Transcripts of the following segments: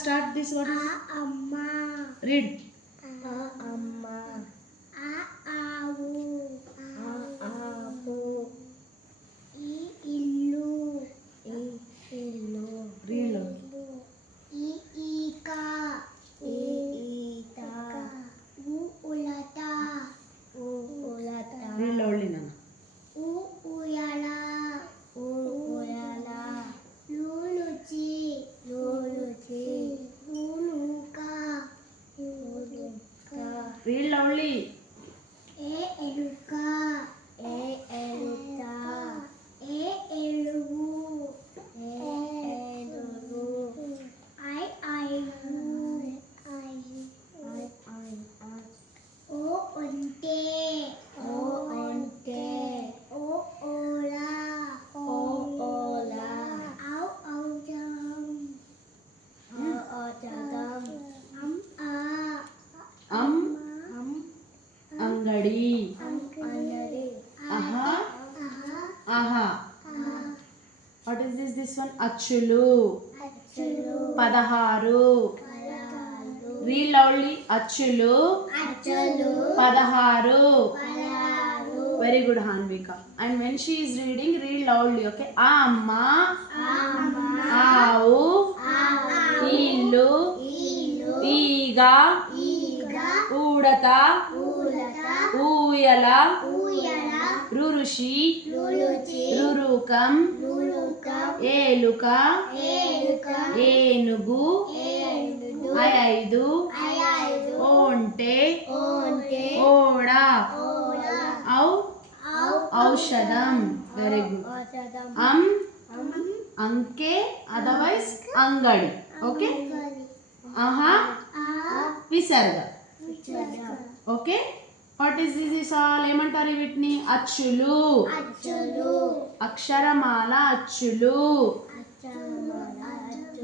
Start this. What is? Amma. Read. Amma. Avu. Avu. Illu. Illu. Read. Ika. Ika. Ulata. Ulata. Read loudly, Nana. Uyala. Uyala. Luluchi. Luluchi. Luluka. Luluka. Read loudly. Eluka. Eluka. Elugu. Elugu. Iu. O onte. O onte. O ola. O ola. Au jam. Au jam. Angadi. Angadi. Aha. Aha. What is this? This one. Achulu. Achulu. 16. Read loudly. Achulu. Achulu. 16. 16. Very good, Hanvika. And when she is reading, read loudly. Okay. Amma. Amma. Avu. Avu. Illu. Illu. Iga. Iga. Udata. Ulata. Uyala. Uyala. Rurushi. Luluchi. Rurukam. Luluka. Eluka. Eluka. Éనుగు. Elugu. ఐదు. Ayaidu. ఒంటె. Onte. ఓడ. Ola. ఔషధం. Very good. అంకె otherwise అంగడి. Okay. ఆహా విసర్గ. Okay. What is this all? ఏమంటారు వీటిని? అచ్చులు. అచ్చులు. అక్షరమాల అచ్చులు.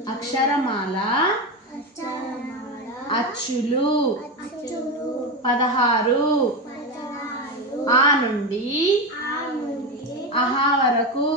అక్షరమాల అచ్చులు. 16. ఆ నుండి అహా వరకు